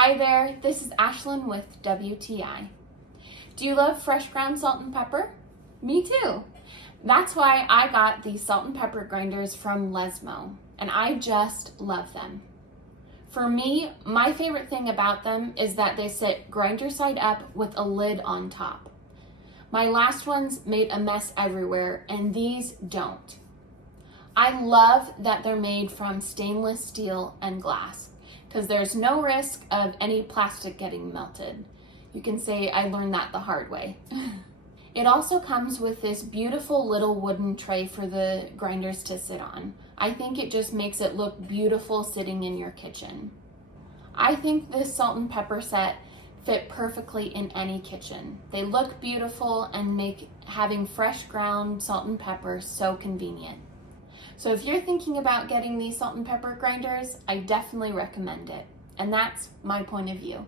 Hi there, this is Ashlyn with WTI. Do you love fresh ground salt and pepper? Me too. That's why I got these salt and pepper grinders from LessMo, and I just love them. For me, my favorite thing about them is that they sit grinder side up with a lid on top. My last ones made a mess everywhere, and these don't. I love that they're made from stainless steel and glass, because there's no risk of any plastic getting melted. You can say I learned that the hard way. It also comes with this beautiful little wooden tray for the grinders to sit on. I think it just makes it look beautiful sitting in your kitchen. I think this salt and pepper set fit perfectly in any kitchen. They look beautiful and make having fresh ground salt and pepper so convenient. So if you're thinking about getting these salt and pepper grinders, I definitely recommend it. And that's my point of view.